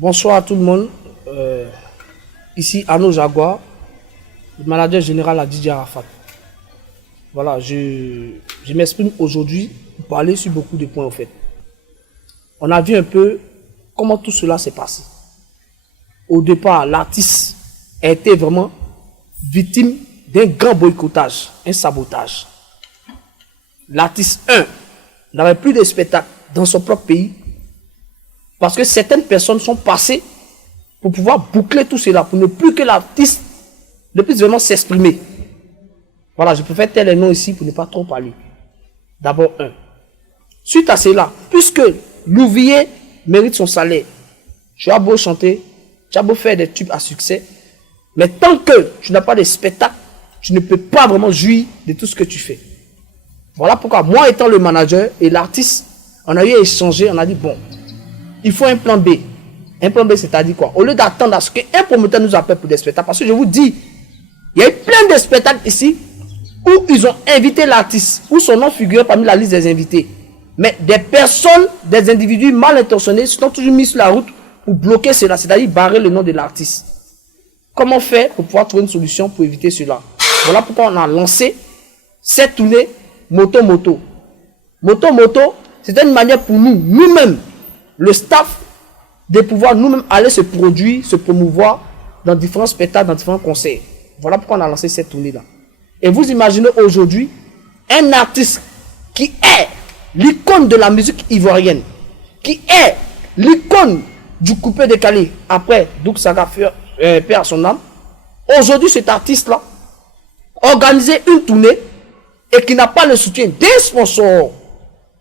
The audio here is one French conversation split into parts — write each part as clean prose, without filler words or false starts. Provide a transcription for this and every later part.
Bonsoir à tout le monde. Ici Arnaud Jaguar, le manager général à DJ Arafat. Voilà, je m'exprime aujourd'hui pour parler sur beaucoup de points en fait. On a vu un peu comment tout cela s'est passé. Au départ, l'artiste a été vraiment victime d'un grand boycottage, un sabotage. L'artiste 1 n'avait plus de spectacle dans son propre pays parce que certaines personnes sont passées pour pouvoir boucler tout cela, pour ne plus que l'artiste ne puisse vraiment s'exprimer. Voilà, je préfère taire les noms ici pour ne pas trop parler. D'abord, 1. Suite à cela, puisque l'ouvrier mérite son salaire, tu as beau chanter, tu as beau faire des tubes à succès, mais tant que tu n'as pas de spectacle, tu ne peux pas vraiment jouir de tout ce que tu fais. Voilà pourquoi, moi étant le manager et l'artiste, on a eu à échanger, on a dit, bon, il faut un plan B. Un plan B, c'est-à-dire quoi? Au lieu d'attendre à ce qu'un promoteur nous appelle pour des spectacles, parce que je vous dis, il y a eu plein de spectacles ici où ils ont invité l'artiste, où son nom figurait parmi la liste des invités. Mais des personnes, des individus mal intentionnés sont toujours mis sur la route pour bloquer cela, c'est-à-dire barrer le nom de l'artiste. Comment faire pour pouvoir trouver une solution pour éviter cela? Voilà pourquoi on a lancé cette tournée Moto-Moto. Moto-Moto, c'était une manière pour nous, nous-mêmes, le staff, de pouvoir nous-mêmes aller se produire, se promouvoir dans différents spectacles, dans différents concerts. Voilà pourquoi on a lancé cette tournée-là. Et vous imaginez aujourd'hui un artiste qui est l'icône de la musique ivoirienne, qui est l'icône du coupé décalé, après Douk Saga perd son âme. Aujourd'hui, cet artiste-là organiser une tournée et qui n'a pas le soutien des sponsors,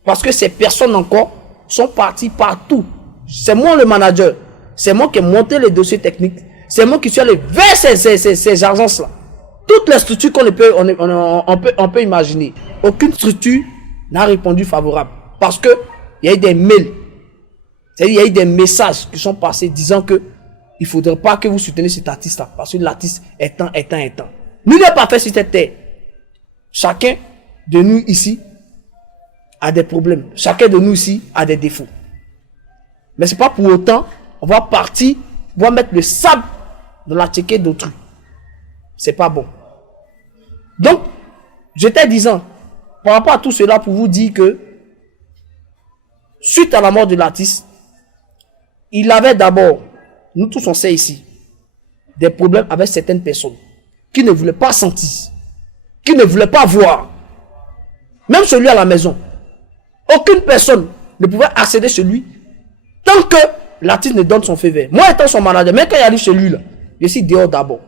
parce que ces personnes encore sont parties partout. C'est moi le manager, c'est moi qui ai monté les dossiers techniques, c'est moi qui suis allé vers ces agences-là. Toutes les structures on peut imaginer, aucune structure n'a répondu favorable, parce que il y a eu des mails, c'est-à-dire il y a eu des messages qui sont passés disant que il ne faudrait pas que vous souteniez cet artiste-là, parce que l'artiste est un. Nous n'avons pas fait sur cette terre. Chacun de nous ici a des problèmes. Chacun de nous ici a des défauts. Mais ce n'est pas pour autant, on va partir, on va mettre le sable dans la tchéquée d'autrui. Ce n'est pas bon. Donc, j'étais disant, par rapport à tout cela, pour vous dire que, suite à la mort de l'artiste, il avait d'abord, nous tous on sait ici, des problèmes avec certaines personnes qui ne voulaient pas sentir, qui ne voulaient pas voir. Même celui à la maison. Aucune personne ne pouvait accéder chez lui tant que l'artiste ne donne son feu vert. Moi étant son manager, même quand il arrive chez lui, là, je suis dehors d'abord.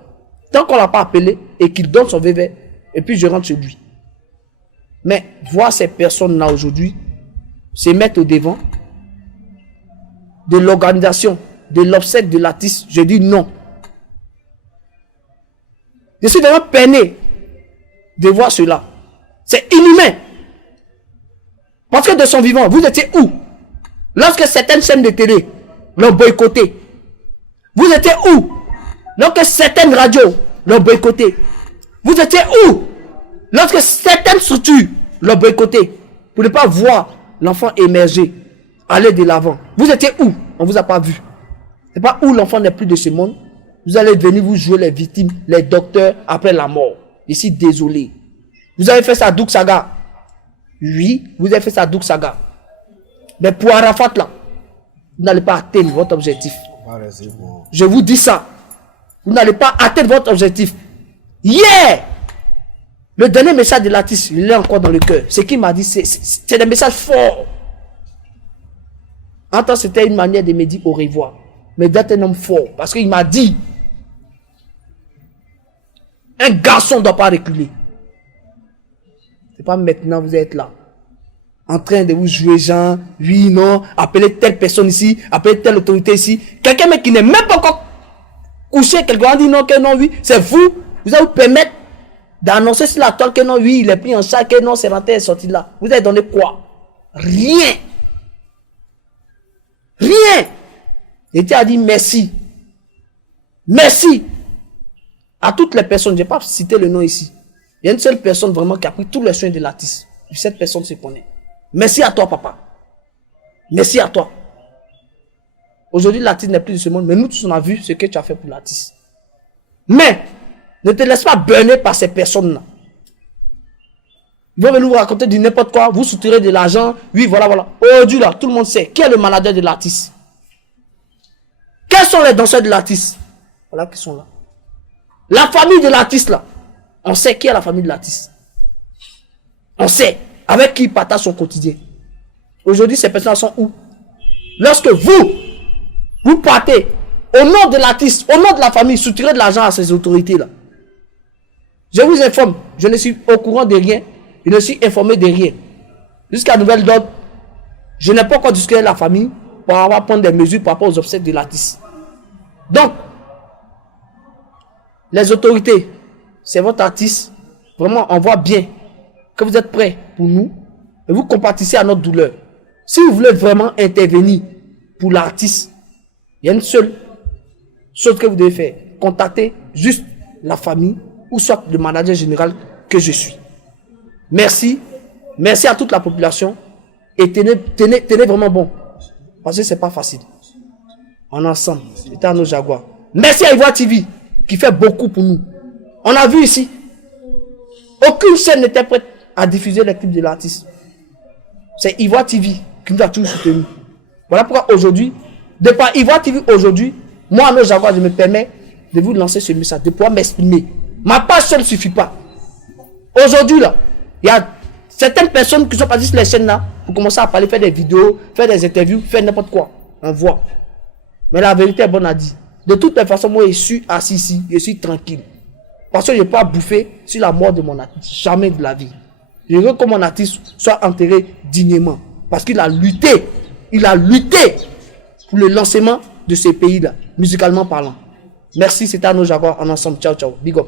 Tant qu'on ne l'a pas appelé et qu'il donne son feu vert, et puis je rentre chez lui. Mais voir ces personnes-là aujourd'hui se mettre au devant de l'organisation, de l'obsèque de l'artiste, je dis non. Je suis vraiment peiné de voir cela. C'est inhumain. Parce que de son vivant, vous étiez où? Lorsque certaines chaînes de télé l'ont boycotté. Vous étiez où? Lorsque certaines radios l'ont boycotté. Vous étiez où? Lorsque certaines structures l'ont boycotté. Pour ne pas voir l'enfant émerger, aller de l'avant. Vous étiez où? On ne vous a pas vu. C'est pas où l'enfant n'est plus de ce monde. Vous allez venir vous jouer les victimes, les docteurs après la mort. Je suis désolé. Vous avez fait ça à Douk Saga. Oui, vous avez fait ça à Douk Saga. Mais pour Arafat là, vous n'allez pas atteindre votre objectif. Je vous dis ça. Vous n'allez pas atteindre votre objectif. Hier, le dernier message de l'artiste, il est encore dans le cœur. Ce qu'il m'a dit, c'est des messages forts. En temps, c'était une manière de me dire au revoir. Mais d'être un homme fort. Parce qu'il m'a dit, un garçon ne doit pas reculer. C'est pas maintenant vous êtes là. En train de vous jouer genre, oui, non, appelez telle personne ici, appelez telle autorité ici. Quelqu'un qui n'est même pas encore couché, quelqu'un dit non, que non, oui. C'est vous, vous allez vous permettre d'annoncer sur la toile que non, oui, il est pris en charge, que non, c'est rentré et sorti là. Vous avez donné quoi? Rien. Rien. Et Dieu a dit merci. Merci à toutes les personnes. Je n'ai pas cité le nom ici. Il y a une seule personne vraiment qui a pris tous les soins de l'artiste. Cette personne se connaît. Merci à toi, papa. Merci à toi. Aujourd'hui, l'artiste n'est plus de ce monde, mais nous tous, on a vu ce que tu as fait pour l'artiste. Mais, ne te laisse pas burner par ces personnes-là. Ils vont venir vous raconter du n'importe quoi, vous soutirez de l'argent, oui, voilà, voilà. Aujourd'hui, là, tout le monde sait qui est le manager de l'artiste. Quels sont les danseurs de l'artiste? Voilà qui sont là. La famille de l'artiste, là, on sait qui est la famille de l'artiste. On sait avec qui il partage son quotidien. Aujourd'hui, ces personnes sont où? Lorsque vous partez au nom de l'artiste, au nom de la famille, soutirez de l'argent à ces autorités-là. Je vous informe, je ne suis au courant de rien, je ne suis informé de rien. Jusqu'à nouvelle d'ordre, je n'ai pas encore discuté avec la famille pour avoir prendre des mesures par rapport aux obsèques de l'artiste. Donc, les autorités, c'est votre artiste. Vraiment, on voit bien que vous êtes prêts pour nous et vous compatissez à notre douleur. Si vous voulez vraiment intervenir pour l'artiste, il y a une seule chose que vous devez faire. Contacter juste la famille ou soit le manager général que je suis. Merci. Merci à toute la population. Et tenez vraiment bon. Parce que c'est pas facile. En ensemble. C'était à nos Jaguars. Merci à Ivoire TV qui fait beaucoup pour nous. On a vu ici. Aucune chaîne n'était prête à diffuser les clips de l'artiste. C'est Ivoire TV qui nous a toujours soutenus. Voilà pourquoi aujourd'hui, de par Ivoire TV aujourd'hui, moi à nos Jaguars, je me permets de vous lancer ce message, de pouvoir m'exprimer. Ma page seule ne suffit pas. Aujourd'hui là, il y a certaines personnes qui sont passées sur les chaînes là pour commencer à parler, faire des vidéos, faire des interviews, faire n'importe quoi. On voit. Mais la vérité est bonne à dire. De toutes les façons, moi je suis assis ici, je suis tranquille. Parce que je ne peux pas bouffer sur la mort de mon artiste. Jamais de la vie. Je veux que mon artiste soit enterré dignement. Parce qu'il a lutté. Il a lutté pour le lancement de ces pays-là, musicalement parlant. Merci, c'était à nos Jaguars en ensemble. Ciao, ciao. Big up.